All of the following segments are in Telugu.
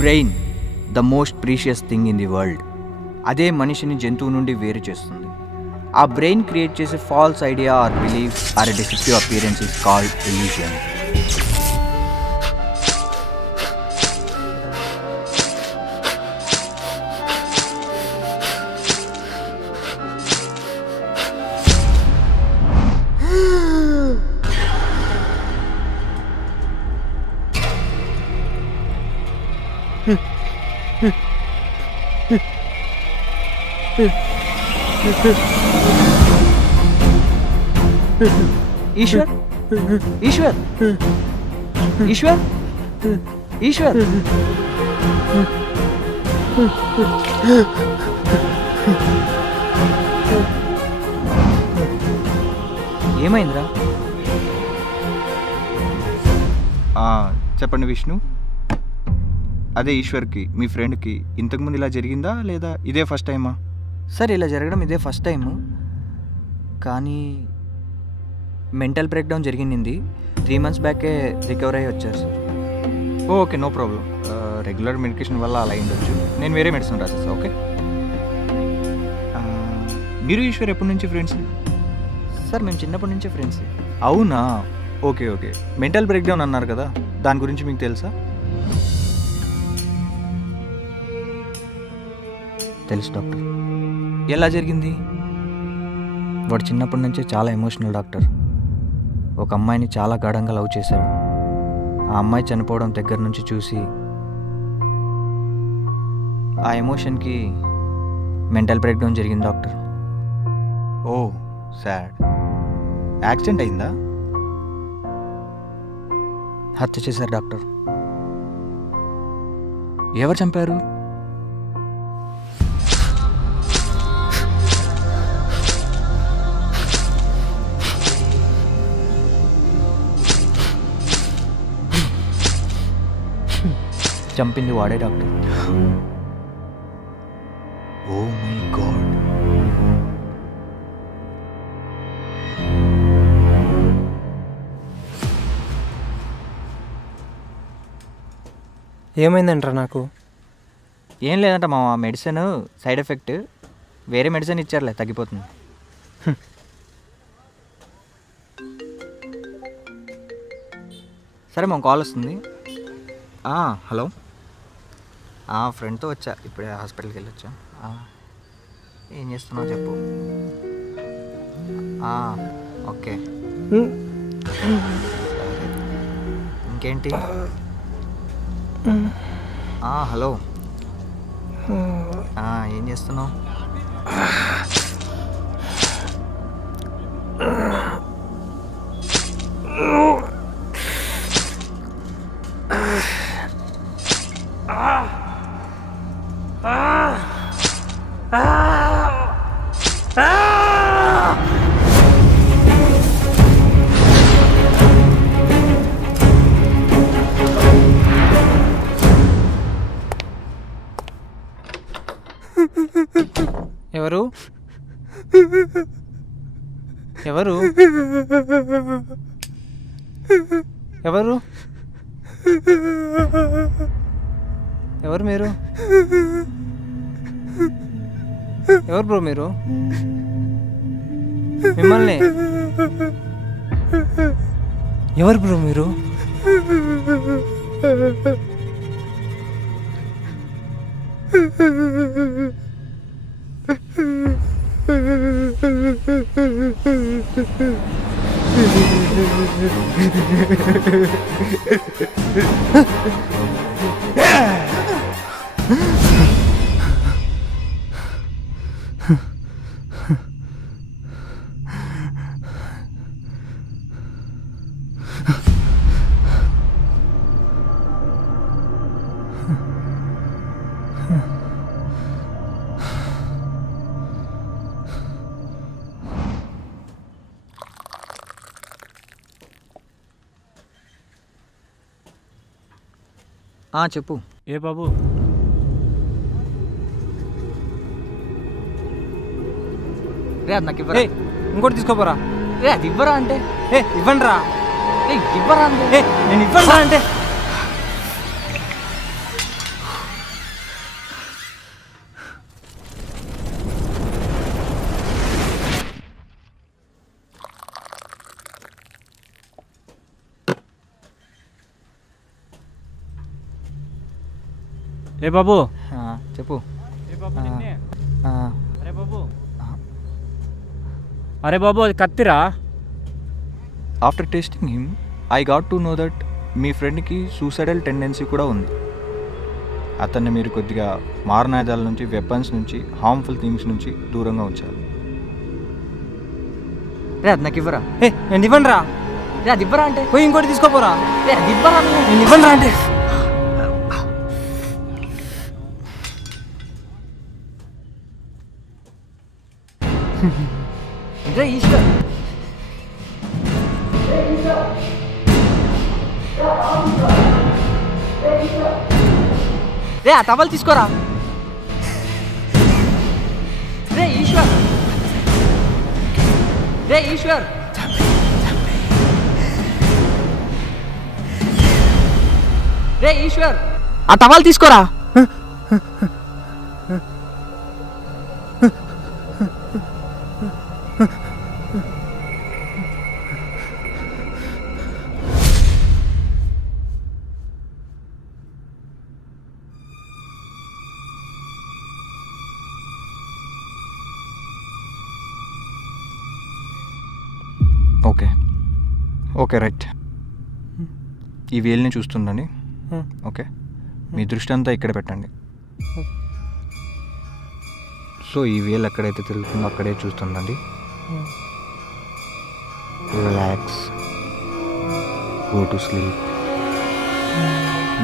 Brain the most precious thing in the world. అదే మనిషిని జంతువు నుండి వేరు చేస్తుంది. ఆ బ్రెయిన్ క్రియేట్ చేసే false idea or belief or deceptive appearance is called illusion. Ishwar Ishwar Ishwar Ishwar ఏమైందిరా? చెప్పండి విష్ణు. అదే ఈశ్వర్కి మీ ఫ్రెండ్కి ఇంతకుముందు ఇలా జరిగిందా లేదా ఇదే ఫస్ట్ టైమా? సార్ ఇలా జరగడం ఇదే ఫస్ట్ టైము, కానీ మెంటల్ బ్రేక్డౌన్ జరిగింది. 3 months బ్యాకే రికవర్ అయ్యి వచ్చారు సార్. Okay, no problem. Regular medication వల్ల అలా అయిండొచ్చు. నేను వేరే మెడిసిన్ రాసేస్తా. ఓకే. మీరు ఈశ్వర్ ఎప్పటి నుంచి ఫ్రెండ్స్? సార్ మేము చిన్నప్పటి నుంచే ఫ్రెండ్స్. అవునా? Okay okay. మెంటల్ బ్రేక్డౌన్ అన్నారు కదా, దాని గురించి మీకు తెలుసా? తెలుసు డాక్టర్. ఎలా జరిగింది? వాడు చిన్నప్పటి నుంచే చాలా ఎమోషనల్ డాక్టర్. ఒక అమ్మాయిని చాలా గాఢంగా లవ్ చేశాడు. ఆ అమ్మాయి చనిపోవడం దగ్గర నుంచి చూసి ఆ ఎమోషన్కి మెంటల్ బ్రేక్డౌన్ జరిగింది డాక్టర్. Oh sad. యాక్సిడెంట్ అయిందా? హత్య చేశారు డాక్టర్. ఎవరు చంపారు? చంపింది వాడే డాక్టర్. Oh my god. ఏమైందంటారా నాకు? ఏం లేదంట మా మెడిసిన్ సైడ్ ఎఫెక్ట్. వేరే మెడిసిన్ ఇచ్చారులే, తగ్గిపోతుంది. సరే మా కాల్ వస్తుంది. హలో. ఫ్రెండ్తో వచ్చా, ఇప్పుడే హాస్పిటల్కి వెళ్ళి వచ్చా. ఏం చేస్తున్నావు చెప్పు. ఓకే ఇంకేంటి? హలో. ఏం చేస్తున్నావు? ఎవరు ఎవరు ఎవరు ఎవరు మీరు? ఎవరు బ్రో మీరు? మిమ్మల్ని ఎవరు బ్రో మీరు? చెప్పు. ఏ బాబు? రే అది నాకు ఇవ్వరా. ఇంకోటి తీసుకోపోరా. రే అది ఇవ్వరా అంటే. ఇవ్వండి రా. ఇవ్వరా అంటే. నేను ఇవ్వండి రా అంటే. ఏ బాబు చెప్పు. ఏ బాబు ఆ. నిన్నే. ఆ, అరే బాబు ఆ. అరే బాబు అది కత్తిరా. After testing him I got to know that మీ ఫ్రెండ్కి సూసైడల్ టెండెన్సీ కూడా ఉంది. అతన్ని మీరు కొద్దిగా మారణాయుధాల నుంచి, వెపన్స్ నుంచి, హార్మ్ఫుల్ థింగ్స్ నుంచి దూరంగా ఉంచాలి. రే అది నాకు ఇవ్వరా. ఏ నేను ఇవ్వండి రా. రే అది ఇవ్వరా అంటే. పోయి ఇంకోటి తీసుకోపోరా. రే అది ఇవ్వరా నువ్వు. నేను ఇవ్వండి రా అంటే. రే ఈశ్వర్. రే ఆ టవల్ తీసుకోరా. రే ఈశ్వర్. రే ఈశ్వర్. రే ఈశ్వర్ ఆ టవల్ తీసుకోరా. Okay okay right. ఈ వేల్ని చూస్తుండండి. ఓకే, మీ దృష్టి అంతా ఇక్కడ పెట్టండి. సో ఈ వేల్ ఎక్కడైతే తిరుగుతుందో అక్కడే చూస్తుండండి. Relax, go to sleep,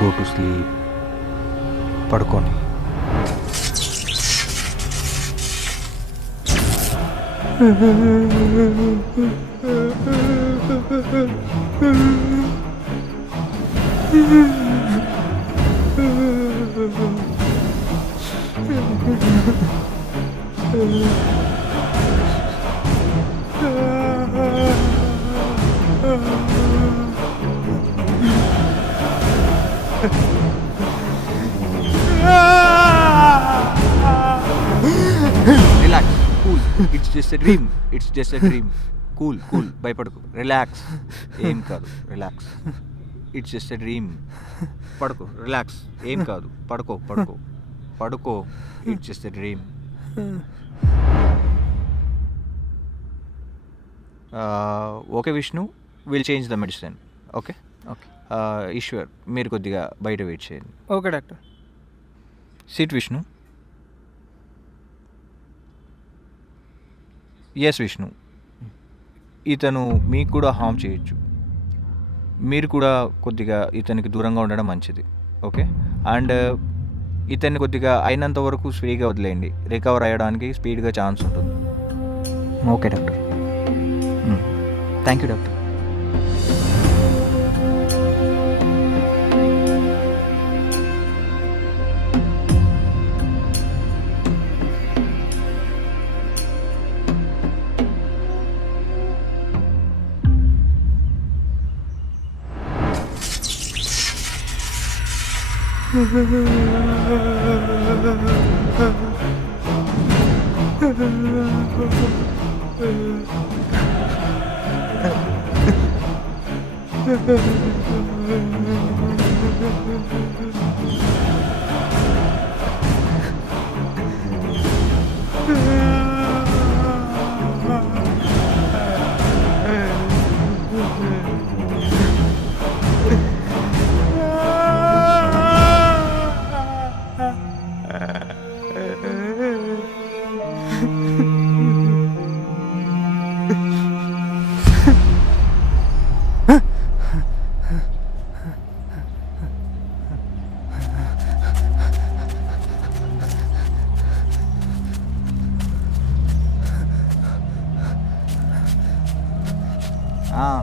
go to sleep. పడుకోండి. Relax, cool, it's just a dream, it's just a dream. Cool cool, భయపడకు, రిలాక్స్, ఏం కాదు, relax, it's just a dream. పడుకో, రిలాక్స్, ఏం కాదు, పడుకో పడుకో పడుకో, it's just a dream. Okay Vishnu, will change the medicine. Okay okay. Eshwar, మీరు కొద్దిగా బయట వెయిట్ చేయండి. Okay doctor. Sit Vishnu. Yes Vishnu, ఇతను మీకు కూడా హార్మ్ చేయొచ్చు. మీరు కూడా కొద్దిగా ఇతనికి దూరంగా ఉండడం మంచిది. ఓకే, అండ్ ఇతన్ని కొద్దిగా అయినంత వరకు ఫ్రీగా వదిలేయండి. రికవర్ అయ్యడానికి స్పీడ్గా ఛాన్స్ ఉంటుంది. Okay doctor. Thank you doctor.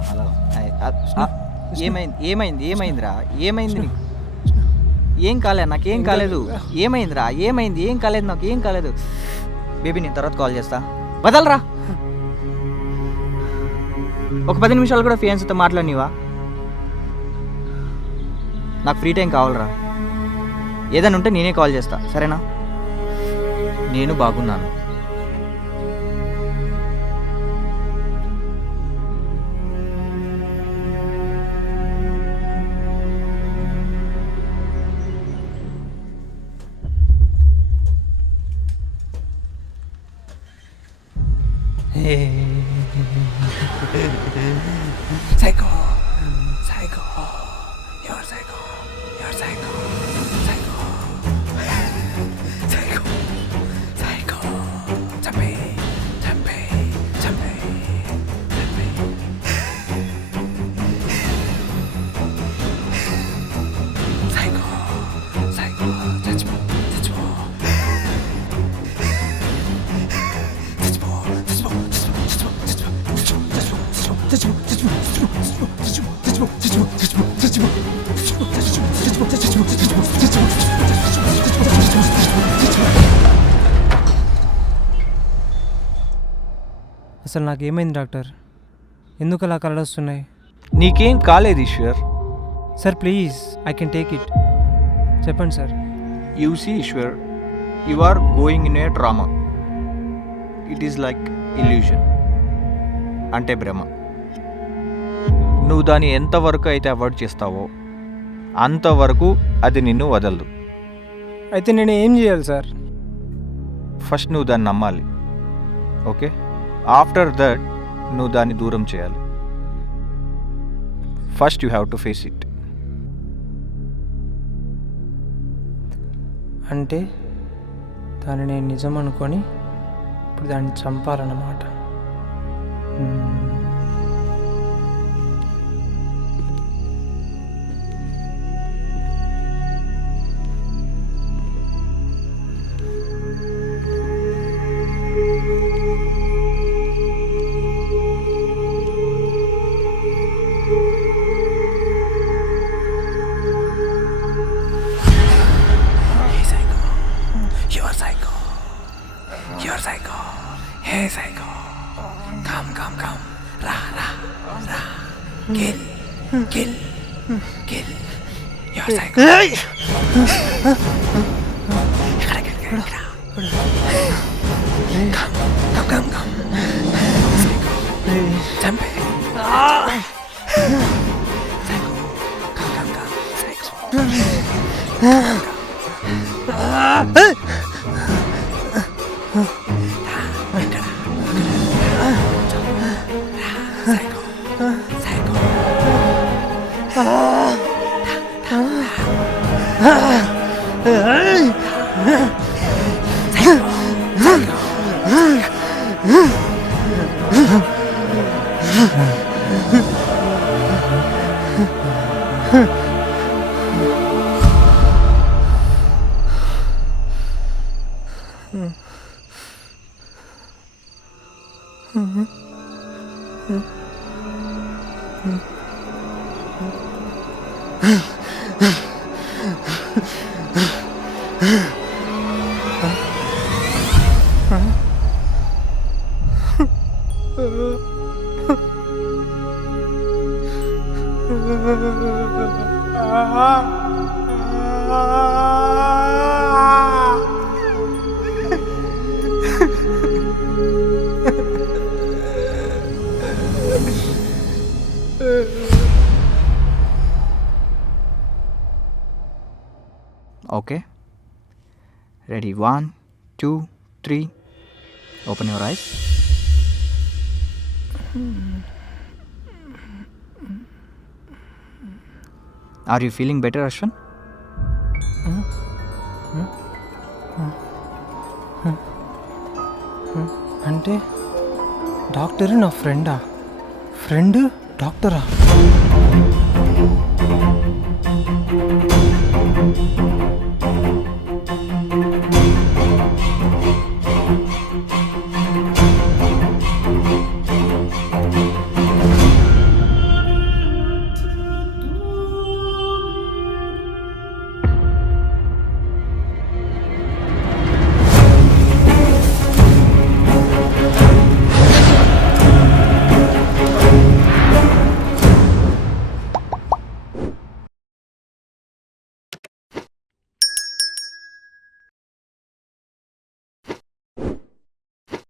Hello. ఏమైందిరా? ఏమైంది నీకు? ఏం కాలేదు, నాకేం కాలేదు. ఏమైందిరా? ఏం కాలేదు, నాకు ఏం కాలేదు. బేబీ నేను తర్వాత కాల్ చేస్తా. వదలరా. ఒక 10 నిమిషాలు కూడా ఫియాన్సీతో మాట్లాడినవా? నాకు ఫ్రీ టైం కావాలరా. ఏదైనా ఉంటే నేనే కాల్ చేస్తా, సరేనా? నేను బాగున్నాను. Psycho. Psycho. You're psycho. You're psycho. Psycho. Psycho. Psycho. Champe. Champe. Champe. Champe. Psycho. Psycho. Judgment. అసలు నాకేమైంది డాక్టర్? ఎందుకు అలా కలలు వస్తున్నాయి? నీకేం కాలేదు Eshwar. Sir please, I can take it. చెప్పండి sir. You see Eshwar, you are going in a drama. It is like illusion, అంటే భ్రమ. నువ్వు దాన్ని ఎంతవరకు అయితే అవాయిడ్ చేస్తావో అంతవరకు అది నిన్ను వదలదు. అయితే నేను ఏం చేయాలి సార్? ఫస్ట్ నువ్వు దాన్ని నమ్మాలి, ఓకే? ఆఫ్టర్ దట్ నువ్వు దాన్ని దూరం చేయాలి. First you have to face it. అంటే దాన్ని నేను నిజం అనుకొని ఇప్పుడు దాన్ని చంపాలన్నమాట. You're psycho. Hey psycho. Come. Ra. Kill. You're psycho. Come. Psycho. Jump. Psycho. Come. Psycho. Okay. Ready? 1, 2, 3. Open your eyes. Are you feeling better, Ashwin? అంటే డాక్టర్ నా ఫ్రెండా? ఫ్రెండ్ డాక్టరా?